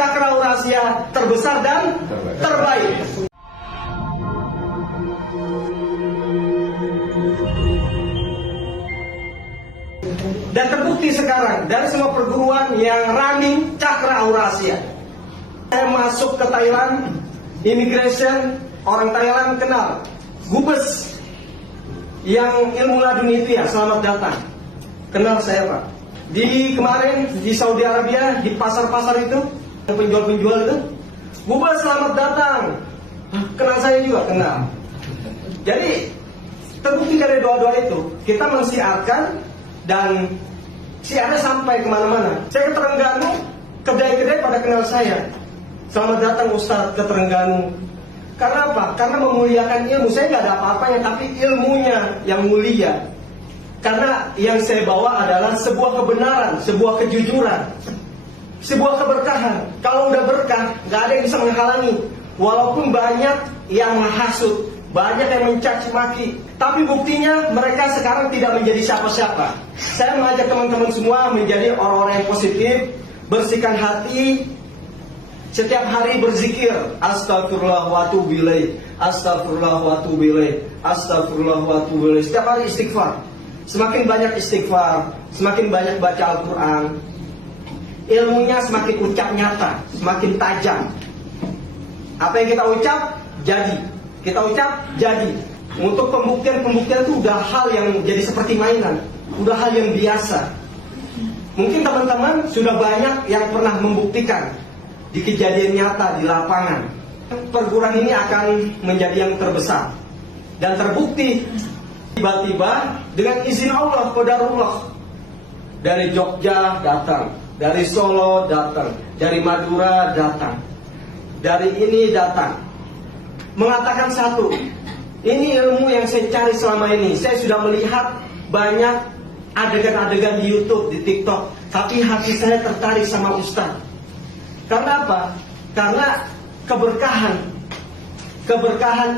Cakrawala terbesar dan terbaik. Dan terbukti sekarang dari semua perguruan yang running Cakrawala. Saya masuk ke Thailand, immigration, orang Thailand kenal Gubes yang ilmu laduni itu ya, selamat datang. Kenal saya Pak. Di kemarin di Saudi Arabia, di pasar-pasar itu, penjual-penjual itu, Gubes selamat datang. Kenal saya juga, kenal. Jadi terbukti dari doa-doa itu, kita mensiarkan dan siarnya sampai kemana-mana. Saya ke Terengganu, kedai-kedai pada kenal saya. Selamat datang Ustadz ke Terengganu. Karena apa? Karena memuliakan ilmu. Saya nggak ada apa-apanya, tapi ilmunya yang mulia. Karena yang saya bawa adalah sebuah kebenaran, sebuah kejujuran, sebuah keberkahan. Kalau udah berkah, nggak ada yang bisa menghalangi. Walaupun banyak yang menghasut, banyak yang mencaci maki, tapi buktinya mereka sekarang tidak menjadi siapa-siapa. Saya mengajak teman-teman semua menjadi orang-orang yang positif, bersihkan hati. Setiap hari berzikir, astagfirullah wa atubu ilaih, astagfirullah wa atubu ilaih, astagfirullah wa atubu ilaih. Setiap hari istighfar. Semakin banyak istighfar, semakin banyak baca Al-Quran, ilmunya semakin ucap nyata, semakin tajam. Apa yang kita ucap, jadi. Kita ucap, jadi. Untuk pembuktian-pembuktian itu udah hal yang jadi seperti mainan, udah hal yang biasa. Mungkin teman-teman sudah banyak yang pernah membuktikan di kejadian nyata di lapangan. Perguruan ini akan menjadi yang terbesar dan terbukti tiba-tiba dengan izin Allah, qadarullah. Dari Jogja datang, dari Solo datang, dari Madura datang, dari ini datang, mengatakan satu, ini ilmu yang saya cari selama ini. Saya sudah melihat banyak adegan-adegan di YouTube, di TikTok, tapi hati saya tertarik sama Ustaz. Karena apa? Karena keberkahan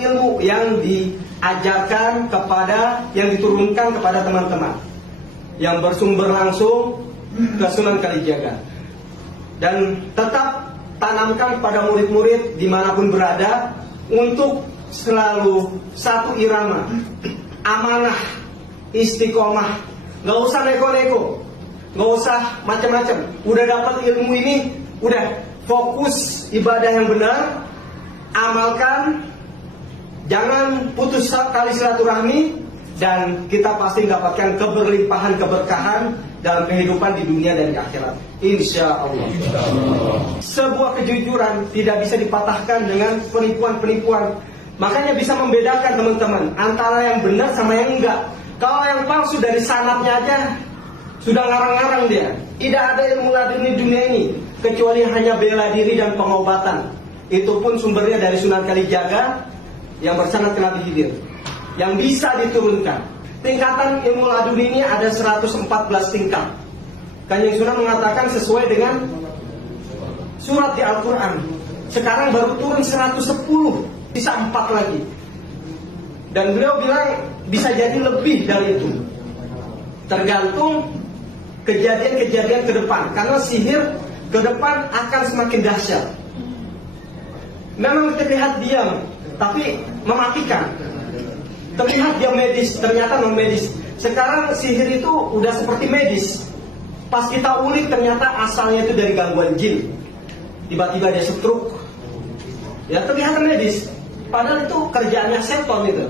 ilmu yang diajarkan kepada, yang diturunkan kepada teman-teman, yang bersumber langsung ke Sunan Kalijaga. Dan tetap tanamkan pada murid-murid dimanapun berada untuk selalu satu irama, amanah, istiqomah, nggak usah neko-neko, nggak usah macam-macam. Udah dapat ilmu ini, udah fokus ibadah yang benar, amalkan, jangan putus tali silaturahmi, dan kita pasti mendapatkan keberlimpahan keberkahan dalam kehidupan di dunia dan di akhirat. Insya Allah. Sebuah kejujuran tidak bisa dipatahkan dengan penipuan-penipuan. Makanya bisa membedakan teman-teman antara yang benar sama yang enggak. Kalau yang palsu dari sanadnya aja sudah ngarang-ngarang dia. Tidak ada ilmu laduni dunia ini kecuali hanya bela diri dan pengobatan. Itu pun sumbernya dari Sunan Kalijaga yang bersanad ke Nabi Khidir, yang bisa diturunkan. Tingkatan ilmu laduni ini ada 114 tingkat. Kanjeng Sunan mengatakan sesuai dengan surat di Al-Quran. Sekarang baru turun 110, bisa 4 lagi. Dan beliau bilang bisa jadi lebih dari itu, tergantung kejadian-kejadian ke depan. Karena sihir ke depan akan semakin dahsyat. Memang terlihat diam, tapi mematikan. Terlihat dia medis, ternyata non medis. Sekarang sihir itu udah seperti medis. Pas kita ulik ternyata asalnya itu dari gangguan jin. Tiba-tiba dia stroke. Ya terlihat medis. Padahal itu kerjaannya seton itu.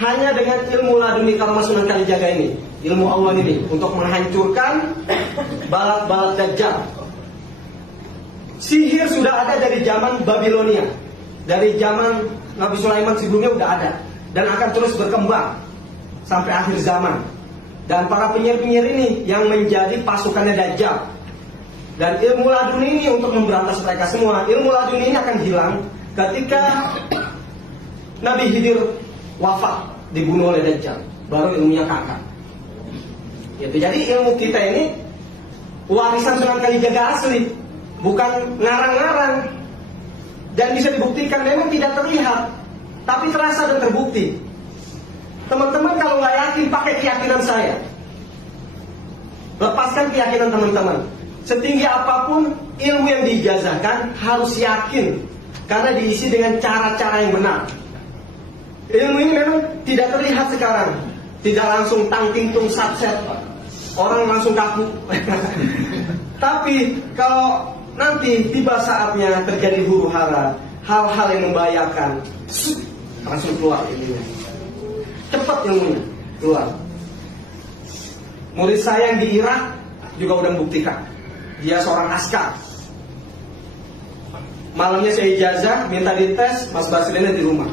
Hanya dengan ilmu laduni Karma Sunan Kalijaga ini, ilmu Allah ini, untuk menghancurkan balat-balat Dajjal. Sihir sudah ada dari zaman Babilonia, dari zaman Nabi Sulaiman sebelumnya sudah ada, dan akan terus berkembang sampai akhir zaman. Dan para penyihir-penyihir ini yang menjadi pasukannya Dajjal. Dan ilmu laduni ini untuk memberantas mereka semua. Ilmu laduni ini akan hilang ketika Nabi Khidir wafat, dibunuh oleh Dajjal, baru ilmunya kakak. Gitu. Jadi ilmu kita ini warisan Sunan Kalijaga asli, bukan ngarang-ngarang. Dan bisa dibuktikan, memang tidak terlihat, tapi terasa dan terbukti. Teman-teman kalau nggak yakin, pakai keyakinan saya. Lepaskan keyakinan teman-teman. Setinggi apapun ilmu yang diijazahkan harus yakin, karena diisi dengan cara-cara yang benar. Ilmu ini memang tidak terlihat sekarang, tidak langsung tang ting tung satset, orang langsung kaku. Tapi kalau nanti tiba saatnya terjadi huru hara, hal-hal yang membahayakan, langsung keluar ilmunya, cepat ilmunya keluar. Murid saya yang di Irak juga udah membuktikan, dia seorang askar. Malamnya saya ijazah, minta dites, Mas Basrina di rumah.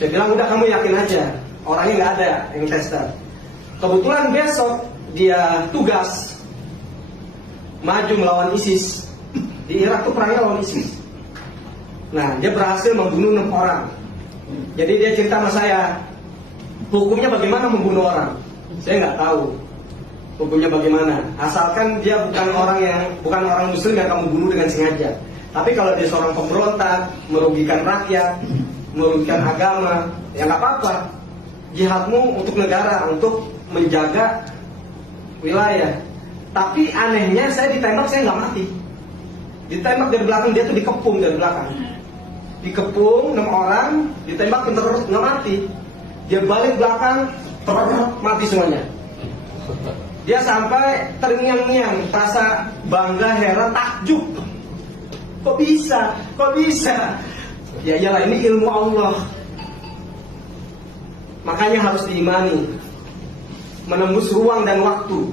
Saya bilang, udah kamu yakin aja, orangnya nggak ada yang tester. Kebetulan besok dia tugas maju melawan ISIS. Di Irak tuh perangnya lawan ISIS. Nah, dia berhasil membunuh 6 orang. Jadi dia cerita sama saya, hukumnya bagaimana membunuh orang? Saya nggak tahu hukumnya bagaimana. Asalkan dia bukan orang Muslim yang kamu bunuh dengan sengaja. Tapi kalau dia seorang pemberontak, merugikan rakyat, merugikan agama, ya nggak apa-apa. Jihadmu untuk negara, untuk menjaga wilayah. Tapi anehnya saya ditembak, saya nggak mati. Ditembak dari belakang, dia tuh dikepung dari belakang. Dikepung 6 orang, ditembak terus nggak mati. Dia balik belakang, mati semuanya. Dia sampai terngiang-ngiang, rasa bangga, heran, takjub. Kok bisa? Kok bisa? Ya iyalah, ini ilmu Allah. Makanya harus diimani. Menembus ruang dan waktu.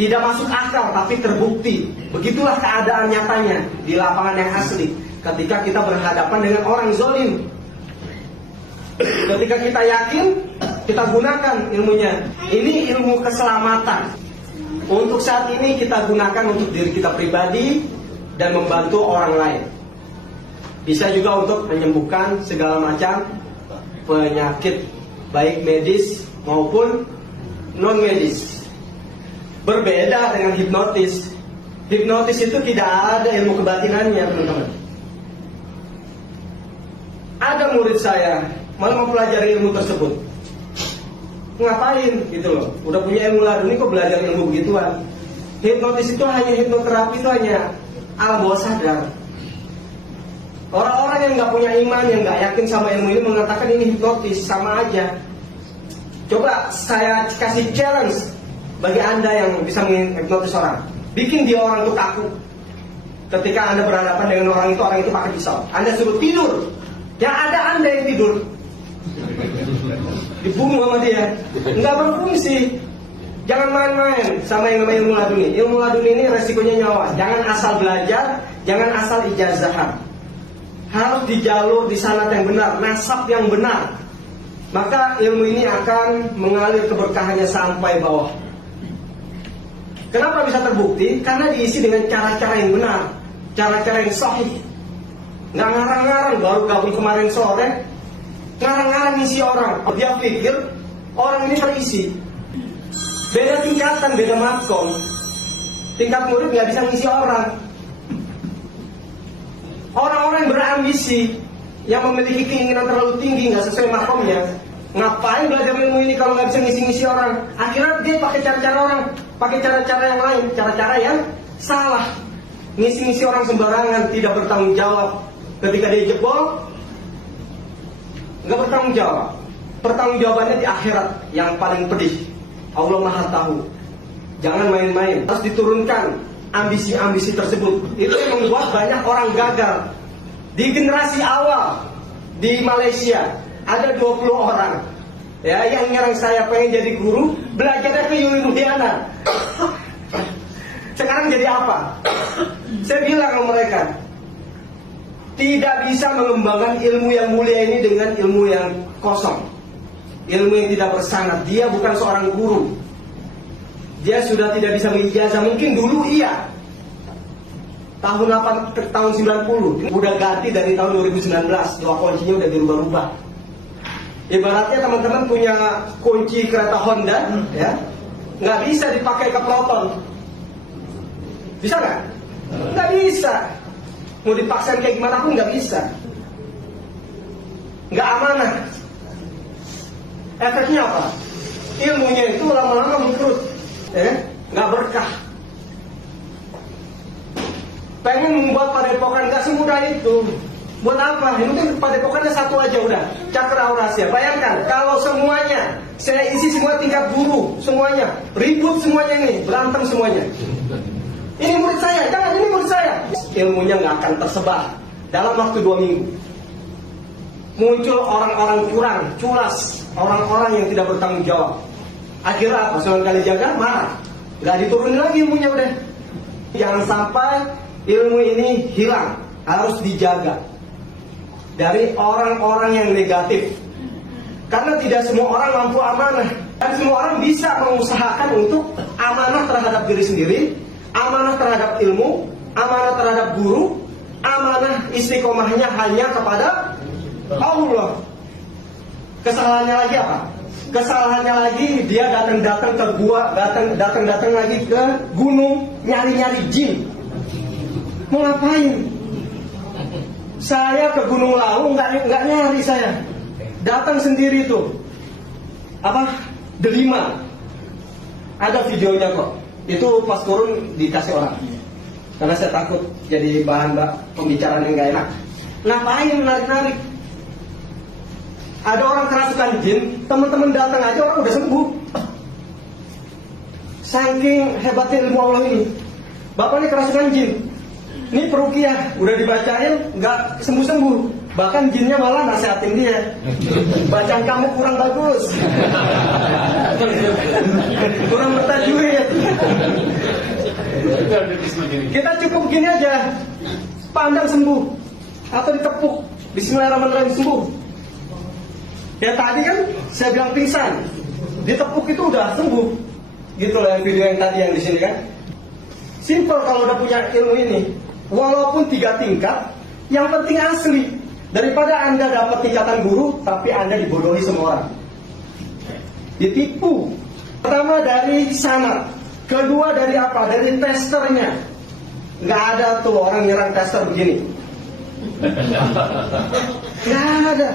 Tidak masuk akal tapi terbukti. Begitulah keadaan nyatanya di lapangan yang asli. Ketika kita berhadapan dengan orang zalim. Ketika kita yakin, kita gunakan ilmunya. Ini ilmu keselamatan. Untuk saat ini kita gunakan untuk diri kita pribadi dan membantu orang lain. Bisa juga untuk menyembuhkan segala macam penyakit, baik medis maupun non medis. Berbeda dengan hipnotis. Hipnotis itu tidak ada ilmu kebatinannya, teman-teman. Ada murid saya malah mempelajari ilmu tersebut. Ngapain gitu loh? Udah punya ilmu laduni kok belajar ilmu begituan? Hipnotis itu hanya, hipnoterapi itu hanya alam bawah sadar. Orang-orang yang nggak punya iman, yang nggak yakin sama ilmu ini mengatakan ini hipnotis, sama aja. Coba saya kasih challenge bagi Anda yang bisa menghipnotis orang. Bikin dia orang itu kaku. Ketika Anda berhadapan dengan orang itu pakai pisau. Anda suruh tidur. Yang ada Anda yang tidur. Dibunuh sama dia. Nggak berfungsi. Jangan main-main sama yang namanya ilmu laduni. Ilmu laduni ini resikonya nyawa. Jangan asal belajar, jangan asal ijazahan. Harus di jalur, di sanad yang benar, nasab yang benar. Maka ilmu ini akan mengalir keberkahannya sampai bawah. Kenapa bisa terbukti? Karena diisi dengan cara-cara yang benar, cara-cara yang sahih. Nggak ngarang-ngarang, baru gabung kemarin sore, ngarang-ngarang isi orang. Dia pikir orang ini terisi. Beda tingkatan, beda matkom. Tingkat murid nggak bisa ngisi orang. Orang-orang yang berambisi, yang memiliki keinginan terlalu tinggi, nggak sesuai matkomnya, ngapain belajar ilmu ini kalau nggak bisa ngisi-ngisi orang? Akhirnya dia pakai cara-cara orang, pakai cara-cara yang lain, cara-cara yang salah. Ngisi-ngisi orang sembarangan, tidak bertanggung jawab. Ketika dia jebol, nggak bertanggung jawab. Pertanggung jawabannya di akhirat yang paling pedih. Allah Maha tahu. Jangan main-main. Harus diturunkan ambisi-ambisi tersebut. Itu yang membuat banyak orang gagal. Di generasi awal di Malaysia ada 20 orang ya yang nyerang saya pengen jadi guru, belajarnya ke Yudhiana. Sekarang jadi apa? Saya bilang ke mereka, tidak bisa mengembangkan ilmu yang mulia ini dengan ilmu yang kosong, ilmu yang tidak bersanad. Dia bukan seorang guru. Dia sudah tidak bisa mengijazah. Mungkin dulu iya, tahun 90, udah ganti dari tahun 2019, dua kuncinya udah dirubah-rubah. Ibaratnya teman-teman punya kunci kereta Honda, ya, nggak bisa dipakai ke peloton. Bisa nggak? Nggak bisa. Mau dipaksain kayak gimana pun nggak bisa. Nggak amanah. Efeknya apa? Ilmunya itu lama-lama mengkerut, ya, nggak berkah. pengen membuat padepokan gak semudah itu. Buat apa? Yang penting padepokannya satu aja udah, Cakra Aurasia. Bayangkan kalau semuanya saya isi semua tingkat guru, semuanya ribut semuanya nih, berantem semuanya. Ini murid saya, jangan ini murid saya. Ilmunya nggak akan tersebar dalam waktu 2 minggu. Muncul orang-orang curang, culas, orang-orang yang tidak bertanggung jawab. Akhirnya apa? Sunan Kalijaga marah, nggak diturunin lagi ilmunya udah. Jangan sampai ilmu ini hilang, harus dijaga dari orang-orang yang negatif. Karena tidak semua orang mampu amanah, dan semua orang bisa mengusahakan untuk amanah terhadap diri sendiri, amanah terhadap ilmu, amanah terhadap guru, amanah istiqomahnya hanya kepada Allah. Kesalahannya lagi apa? Kesalahannya lagi dia datang-datang ke gua, datang-datang lagi ke gunung nyari-nyari jin. Mau ngapain? Saya ke Gunung Lawu nggak nyari saya, datang sendiri tuh. Apa? Delima. Ada videonya kok. Itu pas turun dikasih orang. Karena saya takut jadi bahan pembicaraan yang gak enak. Ngapain narik-narik? Ada orang kerasukan jin, teman-teman datang aja orang udah sembuh. Saking hebatnya ilmu Allah ini. Bapak ini kerasukan jin. Ini peruqyah, udah dibacain, nggak sembuh-sembuh. Bahkan jinnya malah nasihatin dia. Bacaan kamu kurang bagus. Kurang bertajwid. Kita cukup gini aja, pandang sembuh. Atau ditepuk, bismillahirrahmanirrahim sembuh. Ya tadi kan saya bilang pingsan, ditepuk itu udah sembuh. Gitu lah video yang tadi yang di sini kan. Simple kalau udah punya ilmu ini. Walaupun 3 tingkat, yang penting asli. Daripada Anda dapat tingkatan guru, tapi Anda dibodohi semua orang. Ditipu. Pertama dari sanad. Kedua dari apa? Dari testernya. Nggak ada tuh orang nyerang tester begini. Nggak ada.